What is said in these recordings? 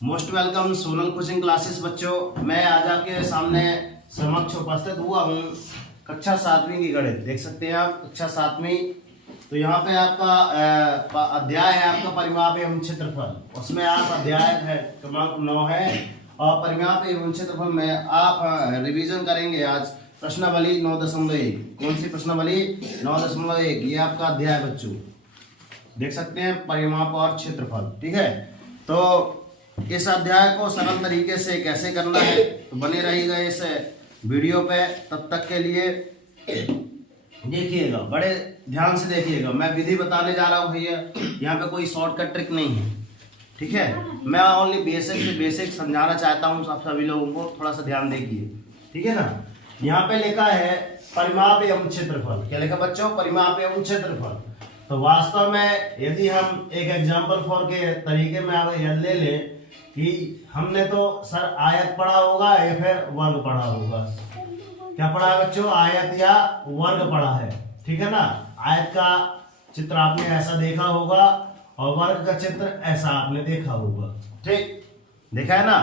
Most welcome Sonal coaching classes बच्चों। मैं आज आपके सामने समक्ष उपस्थित हुआ हूँ कक्षा 7वीं की गणित। देख सकते हैं आप कक्षा 7वीं। तो यहाँ पे आपका अध्याय है आपका परिमाप एवं क्षेत्रफल। उसमें आप अध्याय है क्रमांक 9 है और परिमाप एवं क्षेत्रफल में आप रिवीजन करेंगे आज प्रश्नावली 9.1। कौन सी प्रश्नावली? 9.1। ये आपका अध्याय बच्चों देख सकते हैं परिमाप और क्षेत्रफल। ठीक है, तो इस अध्याय को सरल तरीके से कैसे करना है तो बने रहिएगा इस वीडियो पे। तब तक के लिए देखिएगा, बड़े ध्यान से देखिएगा। मैं विधि बताने जा रहा हूँ भैया, यहाँ पे कोई शॉर्टकट ट्रिक नहीं है। ठीक है, मैं ओनली बेसिक से बेसिक समझाना चाहता हूँ आप सभी लोगों को। थोड़ा सा ध्यान देखिए, ठीक है ना। यहाँ पे लिखा है परिमाप एवं क्षेत्रफल। क्या लिखा बच्चों? परिमाप एवं क्षेत्रफल। तो वास्तव में यदि हम एक एग्जाम्पल फॉर के तरीके में अगर यह ले लें कि हमने तो सर आयत पढ़ा होगा या फिर वर्ग पढ़ा होगा। क्या पढ़ा है बच्चों? आयत या वर्ग पढ़ा है। ठीक है ना। आयत का चित्र आपने ऐसा देखा होगा और वर्ग का चित्र ऐसा आपने देखा होगा। ठीक, देखा है ना।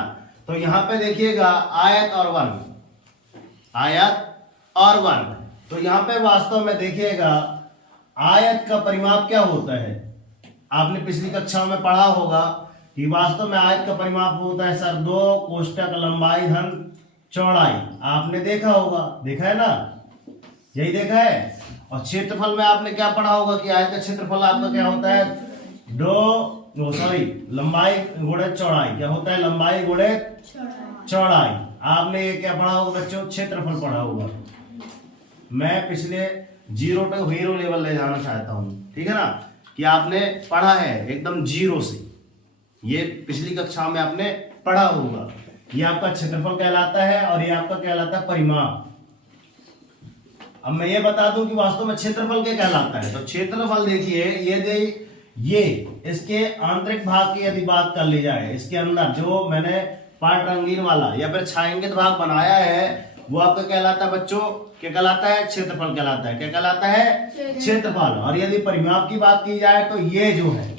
तो यहाँ पे देखिएगा आयत और वर्ग, आयत और वर्ग। तो यहाँ पे वास्तव में देखिएगा आयत का परिमाप क्या होता है। आपने पिछली कक्षाओं में पढ़ा होगा कि वास्तव में आयत का परिमाप होता है सर 2 कोष्ठक लंबाई धन चौड़ाई। आपने देखा होगा, देखा है ना, यही देखा है। और क्षेत्रफल में आपने क्या पढ़ा होगा कि आयत का क्षेत्रफल आपका क्या होता है? लंबाई गुणे चौड़ाई। क्या होता है? लंबाई गुणे चौड़ाई। आपने क्या पढ़ा होगा बच्चों? क्षेत्रफल पढ़ा होगा। मैं पिछले 0 टू हीरो लेवल ले जाना चाहता हूँ, ठीक है ना, कि आपने पढ़ा है एकदम 0 से। ये पिछली कक्षा में आपने पढ़ा होगा। ये आपका क्षेत्रफल कहलाता है और ये आपका कहलाता है परिमाप। अब मैं ये बता दूं कि वास्तव में क्षेत्रफल क्या कहलाता है। तो क्षेत्रफल देखिए, ये इसके आंतरिक भाग की यदि बात कर ली जाए, इसके अंदर जो मैंने पार्ट रंगीन वाला या फिर छायांकित भाग बनाया है वो आपका कहलाता है बच्चों, क्या कहलाता है? क्षेत्रफल कहलाता है। क्या कहलाता है? क्षेत्रफल। और यदि परिमाप की बात की जाए तो ये जो है,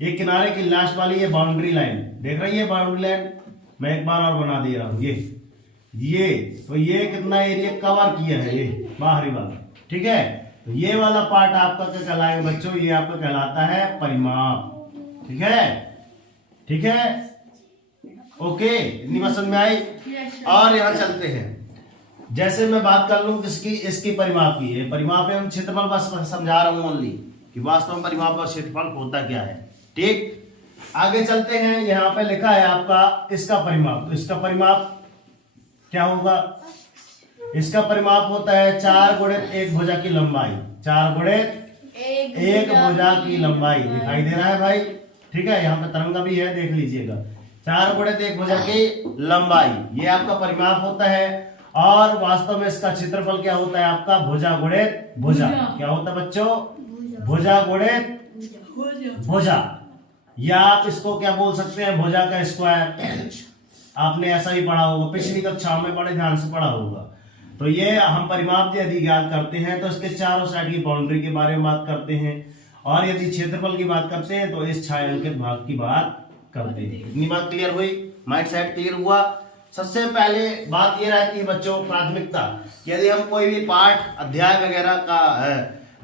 ये किनारे की लास्ट वाली ये बाउंड्री लाइन देख रही है, बाउंड्री लाइन मैं एक बार और बना दे रहा हूं। ये तो ये कितना एरिया कवर किया है, ये बाहरी वाला। ठीक है, तो ये वाला पार्ट आपका क्या कहलाएगा बच्चों? ये आपका कहलाता है परिमाप। ठीक है, ठीक है, ओके, इतनी बात समझ में आई। और यहां चलते हैं। जैसे मैं बात कर लूं किसकी? इसकी परिमाप की। है परिमाप एवं क्षेत्रफल बस समझा रहा हूं ओनली कि वास्तव में परिमाप और क्षेत्रफल होता क्या है। ठीक, आगे चलते हैं। यहाँ पे लिखा है आपका इसका परिमाप। तो इसका परिमाप क्या होगा? इसका परिमाप होता है 4 गुणित 1 भुजा की लंबाई। 4 गुणित 1 भुजा की लंबाई दिखाई दे रहा है भाई? ठीक है, यहाँ पे तरंगा भी है, देख लीजिएगा। 4 गुणित 1 भुजा की लंबाई, ये आपका परिमाप होता है। और वास्तव में इसका क्षेत्रफल क्या होता है आपका? भुजा गुणित भुजा। क्या होता है बच्चों? भुजा गुणित भुजा, या आप इसको क्या बोल सकते हैं? भुजा का स्क्वायर। आपने ऐसा ही पढ़ा होगा, पिछली कक्षाओं में बड़े ध्यान से पढ़ा होगा। तो ये हम परिमाप यदि ज्ञात करते हैं तो इसके चारों साइड की बाउंड्री के बारे में बात करते हैं। और यदि क्षेत्रफल की बात करते हैं तो इस छायांकित भाग की बात करते हैं। इतनी बात क्लियर हुई? माइंड सेट क्लियर हुआ? सबसे पहले बात ये रहती है बच्चों प्राथमिकता। यदि हम कोई भी पाठ अध्याय वगैरह का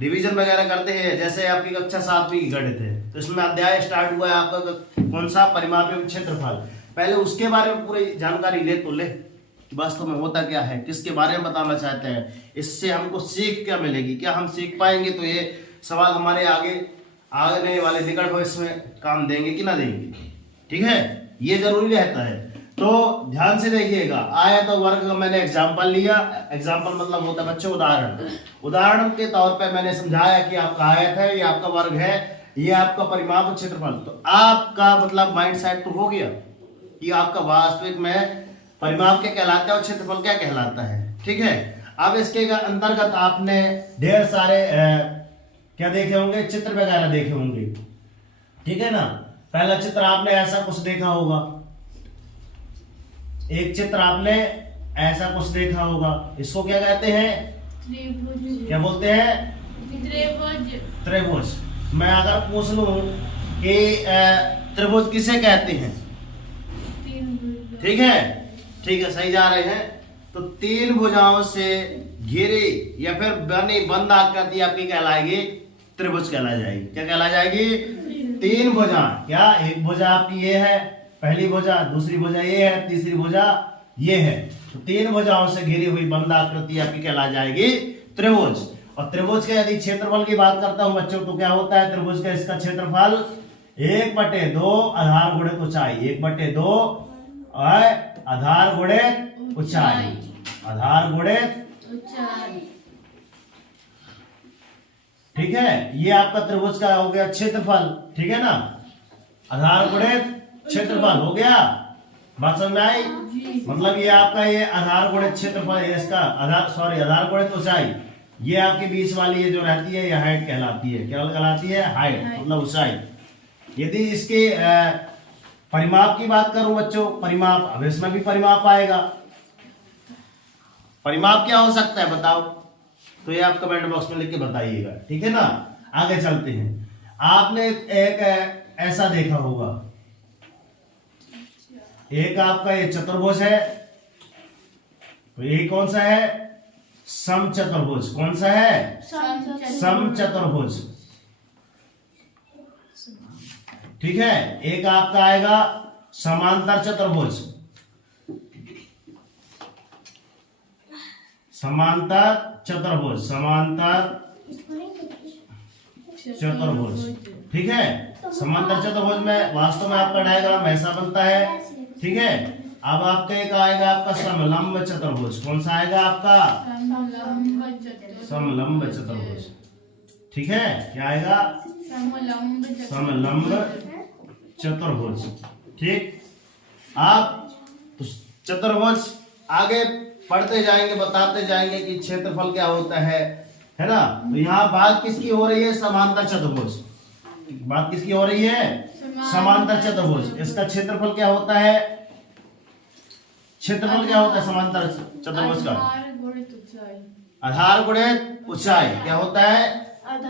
रिवीजन वगैरह करते हैं, जैसे आपकी कक्षा 7वीं की गणित है तो इसमें अध्याय स्टार्ट हुआ है आपका कौन सा? परिमाप एवं क्षेत्रफल। पहले उसके बारे में पूरी जानकारी ले तो ले कि वास्तव में होता क्या है, किसके बारे में बताना चाहते हैं, इससे हमको सीख क्या मिलेगी, क्या हम सीख पाएंगे। तो ये सवाल हमारे आगे वाले निकट भविष्य में काम देंगे कि ना देंगे। ठीक है, ये जरूरी रहता है। तो ध्यान से देखिएगा, आयत और वर्ग का मैंने एग्जाम्पल लिया। एग्जाम्पल मतलब होता है बच्चों उदाहरण। उदाहरण के तौर पे मैंने समझाया कि आपका आयत है, ये आपका वर्ग है, ये आपका परिमाप और क्षेत्रफल। तो आपका मतलब माइंड सेट तो हो गया कि आपका वास्तविक में परिमाप क्या कहलाता है और क्षेत्रफल क्या कहलाता है। ठीक है, अब इसके अंतर्गत आपने ढेर सारे क्या देखे होंगे? चित्र वगैरह देखे होंगे। ठीक है ना। पहला चित्र आपने ऐसा कुछ देखा होगा, एक चित्र आपने ऐसा कुछ देखा होगा। इसको क्या कहते हैं? त्रिभुज। क्या बोलते हैं? त्रिभुज। त्रिभुज। मैं अगर पूछ लूं कि त्रिभुज किसे कहते हैं ठीक है, ठीक है, सही जा रहे हैं। तो 3 भुजाओं से घिरी या फिर बनी बंद आकृति आपकी कहलाएगी त्रिभुज कहला जाएगी। क्या कहला जाएगी? 3 भुजा। क्या एक भुजा आपकी ये है, पहली भुजा, दूसरी भुजा ये है, तीसरी भुजा ये है। तो 3 भुजाओं से घिरी हुई बंद आकृति आपकी कहला जाएगी त्रिभुज। और त्रिभुज के यदि क्षेत्रफल की बात करता हूं बच्चों, तो क्या होता है त्रिभुज का? इसका क्षेत्रफल 1/2 आधार गुणित ऊंचाई, 1/2 आधार गुणित ऊंचाई, आधार गुणित ऊंचाई। ठीक है, ये आपका त्रिभुज का हो गया क्षेत्रफल। ठीक है ना, आधार गुणित क्षेत्रफल हो गया। बात समझ में आई? मतलब ये आपका ये आधार गुणित क्षेत्रफल है, इसका आधार गुणित ऊंचाई, ये आपके बीच वाली ये जो रहती है ये हाइट कहलाती है। क्या कहलाती है? हाइट, मतलब ऊंचाई। यदि इसके परिमाप की बात करूं बच्चों, परिमाप, अब इसमें भी परिमाप आएगा। परिमाप क्या हो सकता है बताओ? तो ये आप कमेंट बॉक्स में लिख के बताइएगा। ठीक है ना, आगे चलते हैं। आपने एक ऐसा देखा होगा, एक आपका ये चतुर्भुज है, तो ये कौन सा है? समचतुर्भुज। कौन सा है? समचतुर्भुज। ठीक है, एक आपका आएगा समांतर चतुर्भुज, समांतर चतुर्भुज, समांतर चतुर्भुज। ठीक है, समांतर चतुर्भुज में वास्तव में आपका डायग्राम ऐसा बनता है। ठीक है, अब आपका एक आएगा आपका समलंब चतुर्भुज। कौन सा आएगा आपका? समलंब चतुर्भुज। ठीक है, क्या आएगा? समलंब चतुर्भुज। ठीक, आप चतुर्भुज आगे पढ़ते जाएंगे, बताते जाएंगे कि क्षेत्रफल क्या होता है ना। तो यहाँ बात किसकी हो रही है? समांतर चतुर्भुज। बात किसकी हो रही है? समांतर चतुर्भुज। इसका क्षेत्रफल क्या होता है? क्षेत्रफल क्या होता है समांतर चतुर्भुज का? आधार गुणित ऊंचाई। क्या होता है?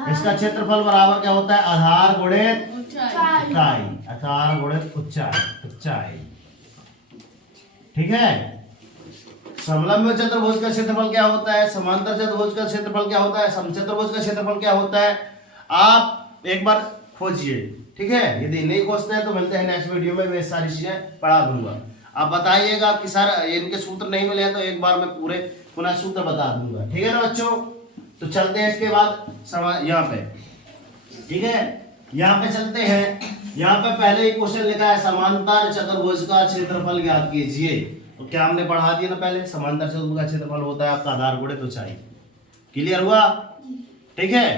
इसका क्षेत्रफल बराबर क्या होता है? आधार गुणित ऊंचाई, आधार गुणित ऊंचाई। ठीक है, समलंब चतुर्भुज का क्षेत्रफल क्या होता है? समांतर चतुर्भुज का क्षेत्रफल क्या होता है? समचतुर्भुज का क्षेत्रफल क्या होता है? आप एक बार खोजिए। ठीक है, यदि नहीं खोजते हैं तो मिलते हैं नेक्स्ट वीडियो में, मैं सारी चीजें पढ़ा दूंगा। आप बताइएगा कि सर इनके सूत्र नहीं मिले हैं, तो एक बार मैं पूरे पुनः सूत्र बता दूंगा। ठीक है ना बच्चों, तो चलते हैं इसके बाद यहाँ पे। ठीक है, यहाँ पे चलते हैं। यहाँ पे पहले ही क्वेश्चन लिखा है समांतर चतुर्भुज का क्षेत्रफल ज्ञात कीजिए। तो क्या हमने पढ़ा दिया ना पहले, समांतर चतुर्भुज का क्षेत्रफल होता है आपका आधार गुणित ऊंचाई। क्लियर हुआ? ठीक है,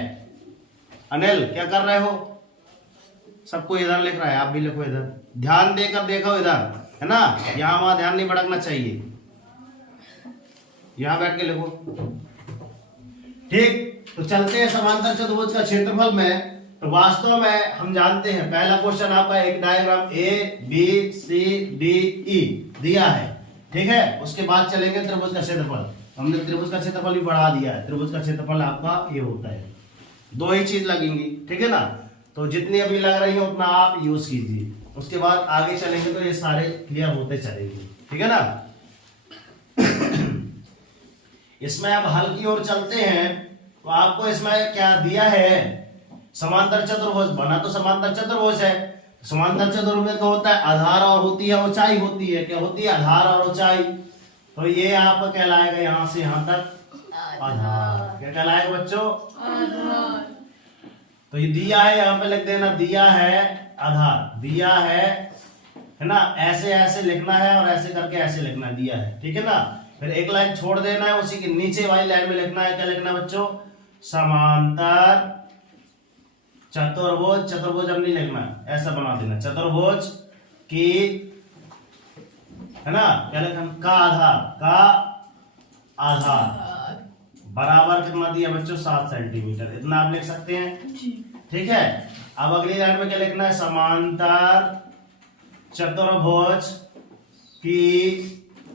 अनिल क्या कर रहे हो? सबको इधर लिख रहा है, आप भी लिखो इधर, ध्यान देकर देखो इधर, है ना, यहाँ वहां ध्यान नहीं भटकना चाहिए, यहाँ बैठ के लिखो। ठीक, तो चलते हैं समांतर चतुर्भुज का क्षेत्रफल में। तो वास्तव में हम जानते हैं, पहला क्वेश्चन आपका एक डायग्राम ABCDE दिया है। ठीक है, उसके बाद चलेंगे त्रिभुज का क्षेत्रफल। हमने त्रिभुज का क्षेत्रफल भी बढ़ा दिया है। त्रिभुज का क्षेत्रफल आपका ये होता है, 2 ही चीज लगेंगी। ठीक है ना, तो जितनी अभी लग रही है उतना आप यूज कीजिए, उसके बाद आगे चलेंगे तो ये सारे क्लियर होते चलेंगे। ठीक है ना। इसमें अब हल की ओर चलते हैं। तो आपको इसमें क्या दिया है? समांतर चतुर्भुज बना, तो समांतर चतुर्भुज है। समांतर चतुर्भुज में क्या होता है? आधार और होती है ऊंचाई होती है। क्या होती है? आधार और ऊंचाई। तो ये आपका कहलाएगा यहाँ से यहाँ तक आधार। क्या कहलाएगा बच्चों? आधार। तो ये दिया है, यहाँ पे लिख देना, दिया है आधार, दिया है ना, ऐसे ऐसे लिखना है और ऐसे करके ऐसे लिखना है, दिया है। ठीक है ना, फिर एक लाइन छोड़ देना है, उसी के नीचे वाली लाइन में लिखना है, क्या लिखना है बच्चों? समांतर चतुर्भुज, चतुर्भुज अब नहीं लिखना, ऐसा बना देना, चतुर्भुज की, है ना, क्या लिखना? का आधार बराबर कितना दिया बच्चों? 7 सेंटीमीटर, इतना आप लिख सकते हैं। ठीक है, अब अगली लाइन में क्या लिखना है? समांतर चतुर्भुज की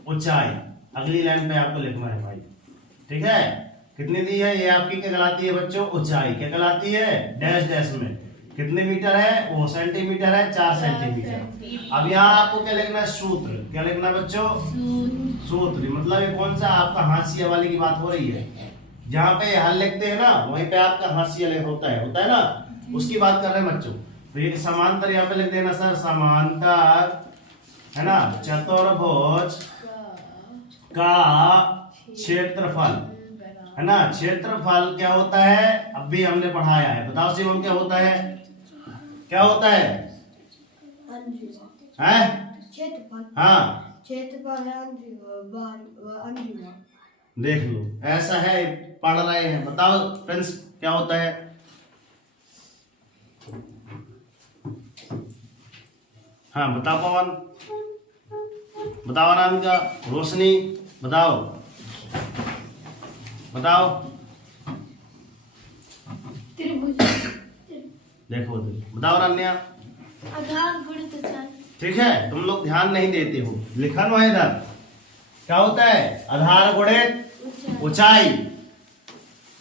ऊंचाई, अगली लाइन पे आपको लिखना है भाई। ठीक है, कितनी दी है? ये आपकी क्या कहलाती है बच्चों? ऊंचाई। क्या कहलाती है? डैश डैश में, कितने मीटर है? वो सेंटीमीटर है, 4 सेंटीमीटर। अब यहाँ आपको क्या लिखना है? सूत्र। क्या लिखना है बच्चों? सूत्र। मतलब ये कौन सा आपका हाशिया वाले की बात हो रही है? जहाँ पे हल लिखते हैं ना वहीं पे आपका हाशिया होता है ना, उसकी बात कर रहे हैं बच्चों। तो ये समांतर यहाँ पे लिख देना सर, समांतर है ना चतुर्भुज का क्षेत्रफल है ना। क्षेत्रफल क्या होता है? अब भी हमने पढ़ाया है, बताओ शिवम क्या होता है? क्या होता है? क्षेत्रफल। हाँ क्षेत्रफल है देख लो, ऐसा है, पढ़ रहे हैं। बताओ फ्रेंड्स क्या होता है? हाँ बताओ पवन, बताओ अनामिका, रोशनी बताओ, बताओ। त्रिभुज। देखो बताओ अनन्या। आधार गुणित ऊंचाई। ठीक है, तुम लोग ध्यान नहीं देते हो, लिखा हुआ है इधर। क्या होता है? आधार गुणित ऊंचाई।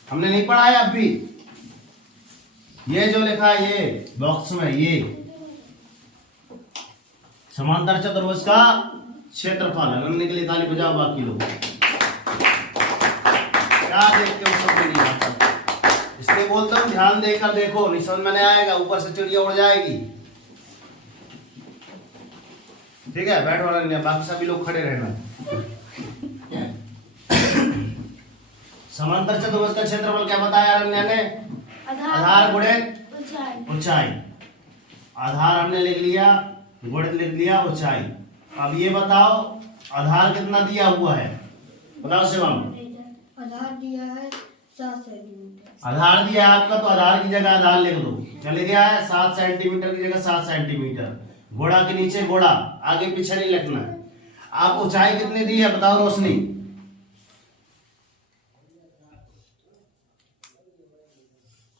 हमने नहीं पढ़ा है अब भी। ये जो लिखा है ये बॉक्स में, ये समांतर चतुर्भुज का क्षेत्रफल है। हमने के लिए ताली बजाओ बाकी लोग। क्या देखते हो? सब नहीं आता, इसलिए बोलता हूँ ध्यान देकर देखो, नहीं समझ में नहीं आएगा, ऊपर से चिड़िया उड़ जाएगी। ठीक है, बैठ वाला, बाकी सभी लोग खड़े रहना। समांतर चतुर्भुज का क्षेत्रफल क्या बताया अनन्या ने? आधार गुणित ऊंचाई। आधार हमने लिख लिया, गुणित लिख लिया ऊंचाई। अब ये बताओ आधार कितना दिया हुआ है? बताओ शिवम। आधार दिया है 7 सेंटीमीटर। आधार दिया है आपका, तो आधार की जगह आधार लिख दो। क्या लिख दिया है? 7 सेंटीमीटर की जगह 7 सेंटीमीटर। घोड़ा के नीचे घोड़ा, आगे पीछे नहीं लिखना है। आप ऊंचाई कितनी दी है बताओ रोशनी?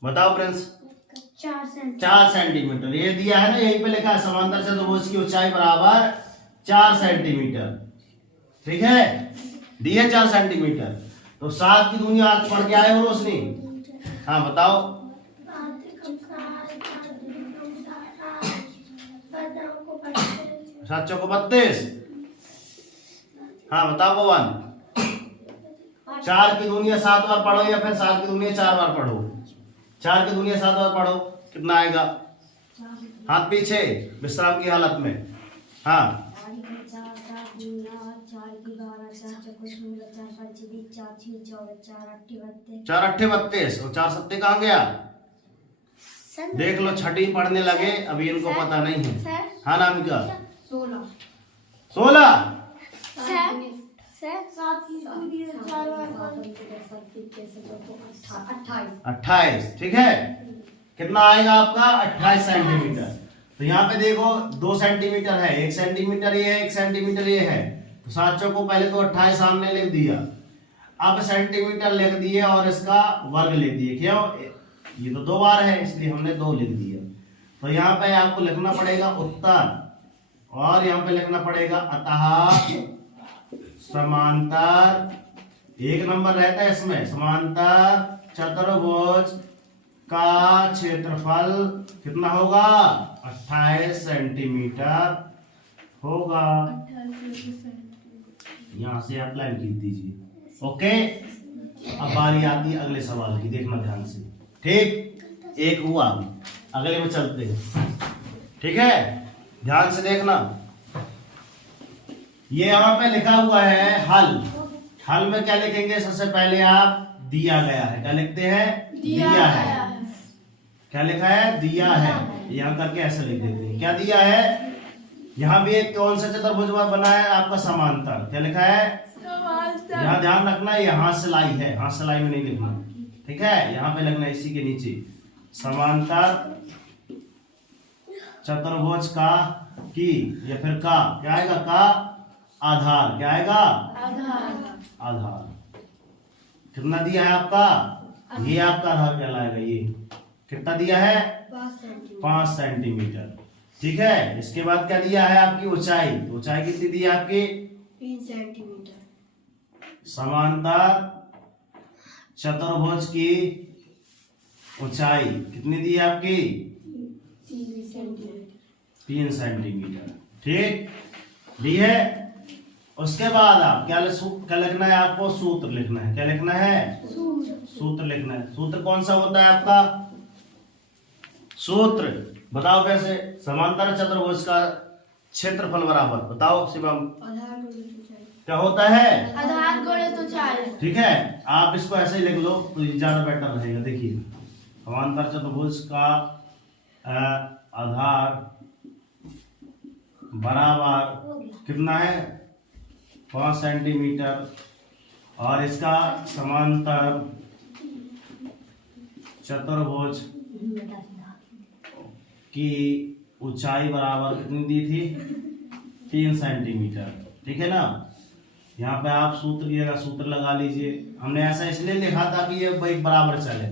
बताओ फ्रेंड्स। 4 सेंटीमीटर ये दिया है ना, यहीं पे लिखा है समांतर चतुर्भुज की ऊंचाई बराबर 4 सेंटीमीटर। ठीक है, दी है 4 सेंटीमीटर। तो 7 की दुनिया आज पढ़ के आए हो रोशनी? हाँ बताओ। 7 चौको 32। हाँ बताओ पवन। 4 की दुनिया 7 बार पढ़ो या फिर 7 की दुनिया 4 बार पढ़ो? 4 की दुनिया 7 बार पढ़ो, कितना आएगा? हाथ पीछे विश्राम की हालत में। हाँ 4 अट्ठे 32 और 4 सत्ते कहाँ गया? देख लो, छठी पढ़ने लगे अभी इनको पता नहीं है। हाँ नामिका। 16। अट्ठाईस। ठीक है, कितना आएगा आपका? 28 सेंटीमीटर। तो यहाँ पे देखो 2 सेंटीमीटर है, 1 सेंटीमीटर ये है, 1 सेंटीमीटर ये है। तो 7 को पहले तो 28 सामने लिख दिया, अब सेंटीमीटर लिख दिए और इसका वर्ग लिख दिए। क्यों? ये तो 2 बार है इसलिए हमने 2 लिख दिया। तो यहाँ पे आपको लिखना पड़ेगा उत्तर, और यहाँ पे लिखना पड़ेगा अतः समांतर। 1 नंबर रहता है इसमें, समांतर चतुर्भुज का क्षेत्रफल कितना होगा? 28 सेंटीमीटर होगा। यहां से आप लाइन खींच दीजिए। ओके, अब बारी आती है अगले सवाल की, देखना ध्यान से। ठीक, एक हुआ, अगले में चलते हैं। ठीक है, ध्यान से देखना। ये यहाँ पे लिखा हुआ है हल। हल में क्या लिखेंगे? सबसे पहले आप दिया गया है, क्या लिखते हैं? दिया है। क्या लिखा है? दिया है। यहाँ करके ऐसे लिख देते हैं, क्या दिया है? यहाँ भी एक कौन सा चतुर्भुज बना है आपका? समांतर। क्या लिखा है? यहाँ ध्यान रखना, यहाँ सिलाई है, हाँ सिलाई में नहीं लिखना। ठीक है, यहाँ पे लगना इसी के नीचे, समांतर चतुर्भुज का की या फिर का, क्या आएगा? का आधार। क्या आएगा? आधार। कितना दिया है आपका? ये आपका आधार कहलाएगा। ये कितना दिया है? 5 सेंटीमीटर। ठीक है, इसके बाद क्या दिया है? आपकी ऊंचाई। ऊंचाई कितनी दी है आपकी? 3 सेंटीमीटर। समांतर चतुर्भुज की ऊंचाई कितनी दी है आपकी? 3 सेंटीमीटर। ठीक, दी है। उसके बाद आप क्या लिखना है? आपको सूत्र लिखना है। क्या लिखना है? सूत्र लिखना है। सूत्र कौन सा होता है आपका? सूत्र बताओ कैसे? समांतर चतुर्भुज का क्षेत्रफल बराबर, बताओ शिवम क्या होता है? आधार गुणित ऊंचाई। ठीक है, आप इसको ऐसे ही लिख लो तो ये ज्यादा बेटर रहेगा। देखिए, समांतर चतुर्भुज का आधार बराबर कितना है? 5 सेंटीमीटर, और इसका समांतर चतुर्भुज की ऊंचाई बराबर कितनी दी थी? 3 सेंटीमीटर। ठीक है ना? यहाँ पे आप सूत्र की जगह सूत्र लगा लीजिए। हमने ऐसा इसलिए लिखा था कि ये एक बराबर चले।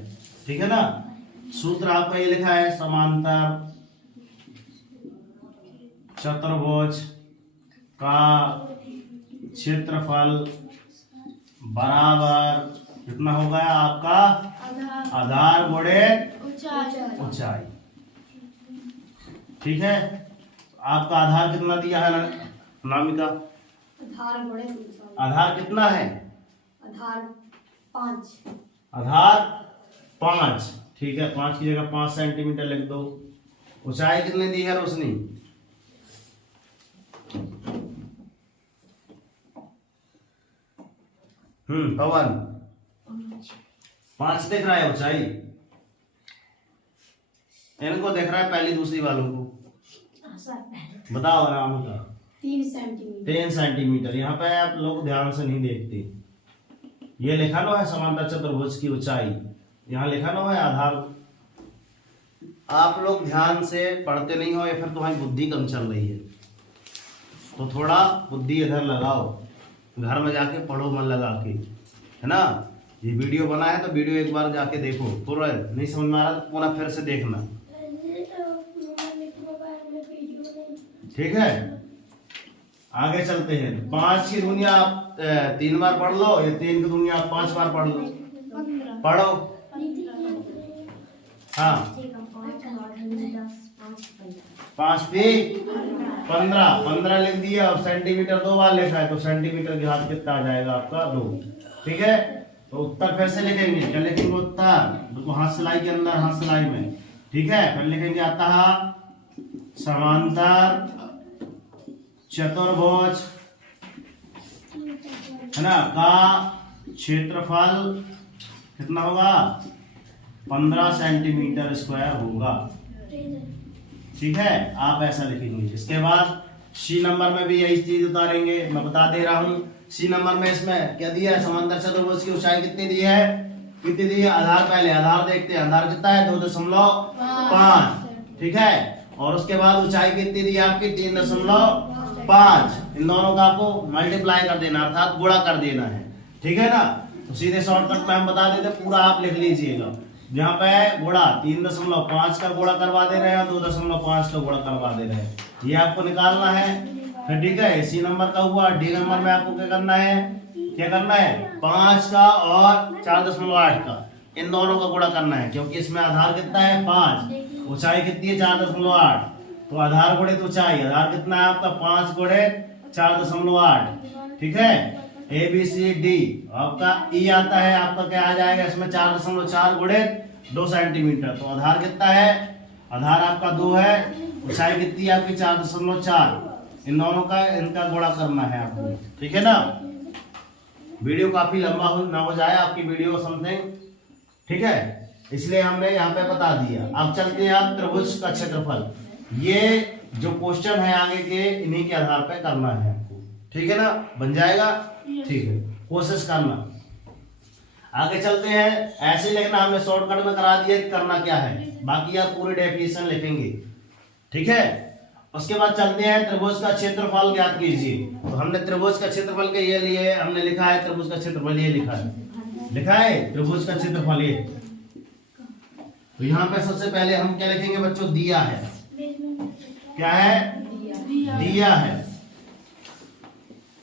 ठीक है ना? सूत्र आपका ये लिखा है, समांतर चतुर्भुज का क्षेत्रफल बराबर कितना हो गया आपका? आधार गुणित ऊंचाई। ठीक है, आपका आधार कितना दिया है नामिका? आधार कितना है? आधार 5। आधार 5। ठीक है, 5 की जगह 5 सेंटीमीटर लिख दो। ऊंचाई कितनी दी है रोशनी? पवन 5 दिख रहा है ऊंचाई? इनको देख रहा है पहली दूसरी वालों को? बताओ आराम का। 3 सेंटीमीटर। 3 सेंटीमीटर। यहाँ पे आप लोग ध्यान से नहीं देखते। ये लिखा ना है समांतर चतुर्भुज की ऊंचाई, यहाँ लिखा ना है आधार। आप लोग ध्यान से पढ़ते नहीं हो या फिर तुम्हारी बुद्धि कम चल रही है, तो थोड़ा बुद्धि इधर लगाओ, घर में जाके पढ़ो मन लगा के, है ना? ये वीडियो बना है तो वीडियो एक बार जाके देखो, पूरा नहीं समझ में आ रहा तो पूरा फिर से देखना। ठीक है, आगे चलते हैं। 5 की दुनिया आप 3 बार पढ़ लो, या 3 की दुनिया आप 5 बार पढ़ लो। पढ़ो। हाँ, 5 भी 15 लिख दिया। और सेंटीमीटर 2 बार लिखा है तो सेंटीमीटर के हाथ कितना आ जाएगा आपका? 2। ठीक है, तो उत्तर फिर से लिखेंगे। क्या लिखेंगे? उत्तर हाथ सिलाई के अंदर, हाथ सिलाई में। ठीक है, फिर लिखेंगे अतः समांतर चतुर्भुज, है ना, का क्षेत्रफल कितना होगा? 15 सेंटीमीटर स्क्वायर होगा। ठीक है, आप ऐसा लिखेंगे। इसके बाद सी नंबर में भी यही चीज उतारेंगे, मैं बता दे रहा हूँ। सी नंबर में इसमें क्या दिया है? समांतर चतुर्भुज की ऊंचाई कितनी दी है? कितनी दी है? आधार, पहले आधार देखते हैं। आधार कितना है? 2.5। ठीक है, और उसके बाद ऊंचाई कितनी दी है आपकी? 3.5। इन दोनों का आपको मल्टीप्लाई कर देना, अर्थात गुणा कर देना है। ठीक है ना? तो सीधे शॉर्टकट में हम बता देते, पूरा आप लिख लीजिएगा। जहाँ पे गुणा 3.5 का गुणा करवा दे रहे हैं, 2.5 का गुणा करवा दे रहे हैं, ये आपको निकालना है। फिर ठीक है, सी नंबर का हुआ। डी नंबर में आपको क्या करना है? क्या करना है? 5 का और 4.8 का, इन दोनों का गुणा करना है, क्योंकि इसमें आधार कितना है? 5, ऊंचाई कितनी है? 4.8। तो आधार गुणित ऊंचाई, आधार कितना है आपका? 5 गुणित 4.8। ठीक है, ए बी सी डी आपका ई आता है, आपका क्या आ जाएगा इसमें? 4.4 गुणित 2 सेंटीमीटर। तो आधार कितना है? आधार आपका 2 है। ऊंचाई कितनी है आपकी? 4.4। इन दोनों का, इनका गुणा करना है आपको। ठीक है ना? वीडियो काफी लंबा ना हो जाए आपकी वीडियो समथिंग। ठीक है, इसलिए हमने यहाँ पे बता दिया। अब चलते हैं आप त्रिभुज का क्षेत्रफल। ये जो क्वेश्चन है आगे के, इन्हीं के आधार पे करना है आपको। ठीक है ना? बन जाएगा? ठीक है, कोशिश करना। आगे चलते हैं। ऐसे लिखना, हमने शॉर्टकट में करा दिया कि करना क्या है, बाकी आप पूरी डेफिनेशन लिखेंगे। ठीक है, उसके बाद चलते हैं त्रिभुज का क्षेत्रफल ज्ञात कीजिए। तो हमने त्रिभुज का क्षेत्रफल के ये लिए हमने लिखा है, त्रिभुज का क्षेत्रफल ये लिखा है त्रिभुज का क्षेत्रफल ये। तो यहाँ पे सबसे पहले हम क्या लिखेंगे बच्चों? दिया है। क्या है? दिया है।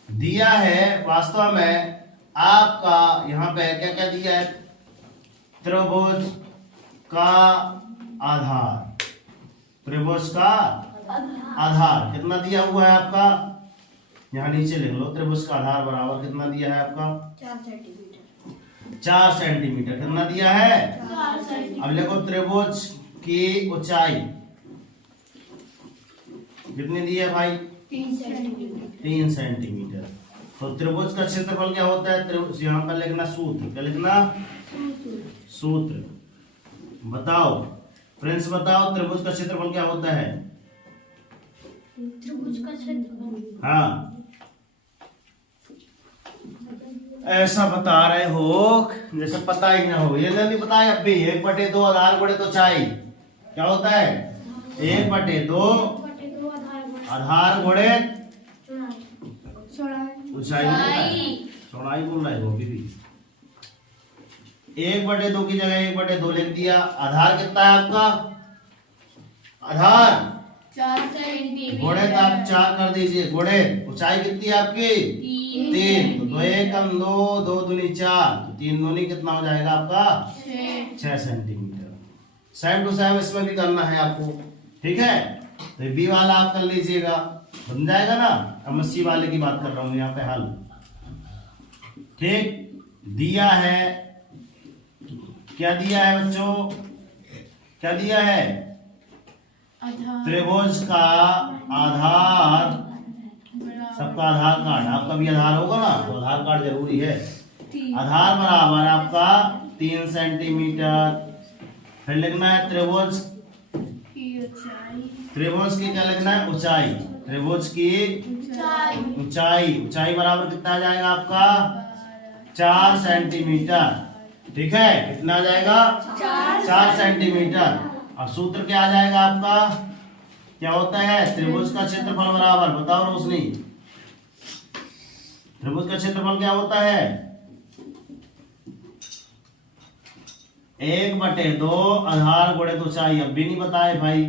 दिया है वास्तव में आपका यहाँ पे क्या क्या दिया है? त्रिभुज का आधार। त्रिभुज का आधार कितना दिया हुआ है आपका, यहाँ नीचे लिख लो। त्रिभुज का आधार बराबर कितना दिया है आपका, 4 सेंटीमीटर। 4 सेंटीमीटर कितना दिया है। 4 सेंटीमीटर। अब लिखो त्रिभुज की ऊंचाई कितनी दी है भाई, 3 सेंटीमीटर। 3 सेंटीमीटर। तो त्रिभुज का क्षेत्रफल क्या होता है, त्रिभुज यहाँ पर लिखना सूत्र, क्या लिखना, सूत्र। बताओ फ्रेंड्स, बताओ त्रिभुज का क्षेत्रफल क्या होता है। त्रिभुज का क्षेत्रफल, हाँ ऐसा बता रहे हो जैसे पता ही ना हो। ये नहीं पता है अब भी, 1/2 आधार गुणे तो चाई क्या होता है, 1/2 आधार गुणे ऊंचाई। चौड़ाई बोल रहे हो अभी भी। 1/2 की जगह 1/2 लिख दिया। आधार कितना है आपका, आधार 4 सेंटीमीटर। गुणे तो आप 4 कर दीजिए, गुणे ऊंचाई कितनी है आपकी, 3। तो 2 एकम 2, 2 दूनी 4, तो 3 दूनी कितना हो जाएगा आपका, 6 सेंटीमीटर। सेम टू सेम इसमें भी करना है आपको, ठीक है। तो बी वाला आप कर लीजिएगा, बन जाएगा ना। अब मैं सी वाले की बात कर रहा हूँ यहाँ पे हल, ठीक। दिया है, क्या दिया है बच्चों, क्या दिया है, त्रिभुज का आधार, सबका आधार कार्ड, आपका भी आधार होगा ना, तो आधार कार्ड जरूरी है। आधार बराबर आपका 3 सेंटीमीटर। फिर लिखना है त्रिभुज, त्रिभुज की क्या लिखना है, ऊंचाई। त्रिभुज की ऊंचाई, ऊंचाई बराबर कितना आ जाएगा आपका, 4 सेंटीमीटर, ठीक है। कितना आ जाएगा, 4 सेंटीमीटर। अब सूत्र क्या आ जाएगा आपका, क्या होता है, त्रिभुज का क्षेत्रफल बराबर, बताओ रोशनी, त्रिभुज का क्षेत्रफल क्या होता है, 1/2 आधार गुणे तो ऊंचाई। अब भी नहीं बताए भाई,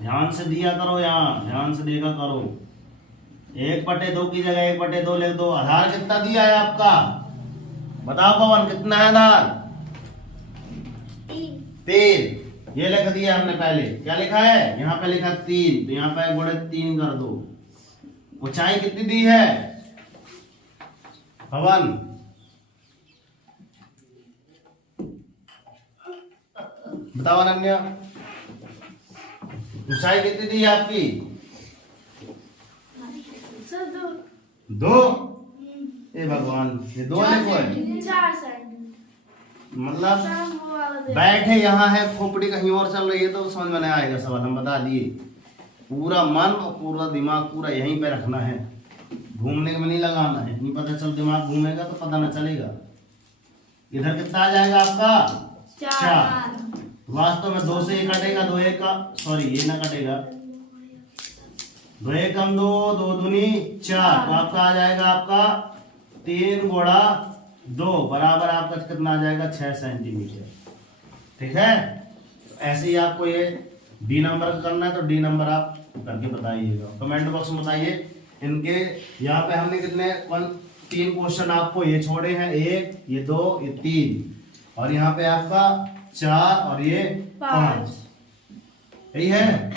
ध्यान से दिया करो, यहाँ ध्यान से देखा करो। 1/2 की जगह 1/2 लिख दो। आधार कितना दिया है आपका, बताओ पवन, कितना है आधार, 3। ये लिख दिया हमने पहले, क्या लिखा है, यहाँ पे लिखा 3, तो यहाँ पे गुणे 3 कर दो। ऊंचाई कितनी दी है पवन, बताओ अनन्या, ऊंचाई कितनी दी है आपकी, 2। ए भगवान, ये 2 लिखो है, मतलब बैठे यहाँ है, खोपड़ी कहीं और चल रही है तो समझ में नहीं आएगा सवाल, हम बता दिए। पूरा मन और पूरा दिमाग पूरा यहीं पे रखना है, घूमने में नहीं लगाना है, नहीं पता चल दिमाग घूमेगा तो पता ना चलेगा। इधर कितना आ जाएगा आपका, 4। वास्तव में 2 से ये कटेगा, 2 एक का, सॉरी ये ना कटेगा, 2 एकम 2, 2 दूनी 4, तो आपका आ जाएगा आपका 3 गुणा 2 बराबर आपका कितना आ जाएगा, 6 सेंटीमीटर, ठीक है। तो ऐसे ही आपको ये डी नंबर करना है, तो डी नंबर आप करके बताइएगा, कमेंट बॉक्स में बताइए। इनके यहाँ पे हमने कितने 3 क्वेश्चन आपको ये छोड़े हैं, 1, ये 2, ये 3, और यहाँ पे आपका 4 और ये 5, यही है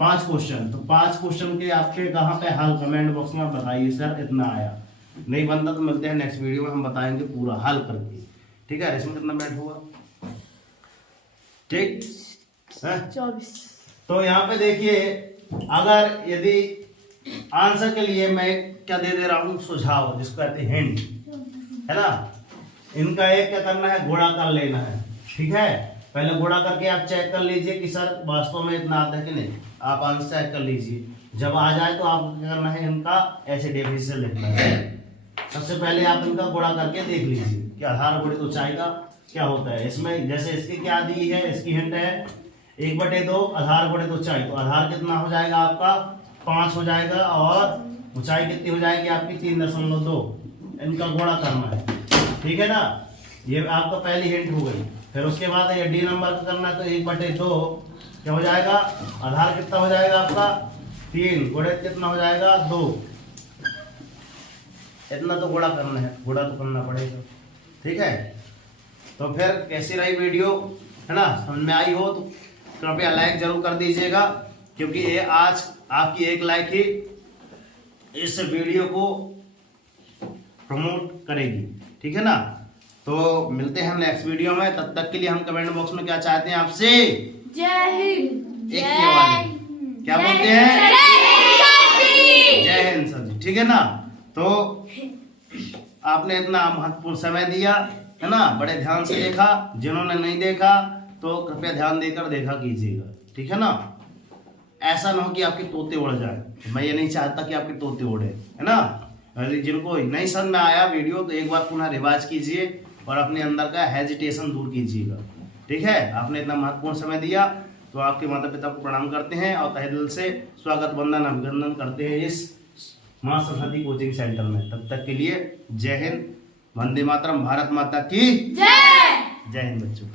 5 क्वेश्चन। तो 5 क्वेश्चन के आपके कहाँ पे हल, कमेंट बॉक्स में बताइए सर इतना आया। नहीं बनता तो मिलते हैं नेक्स्ट वीडियो में, हम बताएंगे पूरा हल करके, ठीक है। इसमें कितना मिनट हुआ, ठीक है 24। तो यहाँ पे देखिए, अगर यदि आंसर के लिए मैं क्या दे रहा हूँ, सुझाव जिसको कहते हैं हिंट, है ना। इनका एक क्या करना है, गुणा कर लेना है, ठीक है। पहले गुणा करके आप चेक कर लीजिए कि सर वास्तव में इतना आता है कि नहीं, आप आंसर चेक कर लीजिए। जब आ जाए तो आपको क्या करना है, इनका ऐसे डेफिनेशन लिखना है। सबसे पहले आप इनका गुणा करके देख लीजिए कि आधार गुणित ऊंचाई का क्या होता है। इसमें जैसे इसकी क्या दी है, इसकी हिंट है 1/2 आधार गुणित ऊंचाई, तो आधार कितना हो जाएगा आपका 5 हो जाएगा, और ऊंचाई कितनी हो जाएगी आपकी 3.2। इनका गुणा करना है, ठीक है ना। ये आपका पहली हिंट हो गई। फिर उसके बाद ये डी नंबर का करना है, तो 1/2 क्या हो जाएगा, आधार कितना हो जाएगा आपका 3 गुणित कितना हो जाएगा 2। इतना तो गुणा करना है, गुणा तो करना पड़ेगा, ठीक है। तो फिर कैसी रही वीडियो, है ना, समझ में आई हो तो कृपया लाइक जरूर कर दीजिएगा, क्योंकि ये आज आपकी एक लाइक ही इस वीडियो को प्रमोट करेगी, ठीक है ना। तो मिलते हैं हम नेक्स्ट वीडियो में, तब तक के लिए हम कमेंट बॉक्स में क्या चाहते हैं आपसे? जय हिंद। एक ही आवाज में क्या बोलते हैं? जय हिंद सर जी, ठीक है ना। तो आपने इतना महत्वपूर्ण समय दिया है ना, बड़े ध्यान से देखा, जिन्होंने नहीं देखा तो कृपया ध्यान देकर देखा कीजिएगा, ठीक है ना। ऐसा ना हो कि आपके तोते उड़ जाए, मैं ये नहीं चाहता कि आपके तोते उड़े, है ना। जिनको नहीं समझ में आया वीडियो तो एक बार पुनः रिवाज कीजिए और अपने अंदर का हेजिटेशन दूर कीजिएगा, ठीक है। आपने इतना महत्वपूर्ण समय दिया तो आपके माता पिता को प्रणाम करते हैं और तहे दिल से स्वागत वंदन अभिनंदन करते हैं इस माँ सरस्वती कोचिंग सेंटर में। तब तक के लिए जय हिंद, वंदे मातरम, भारत माता की जय। जय हिंद बच्चों।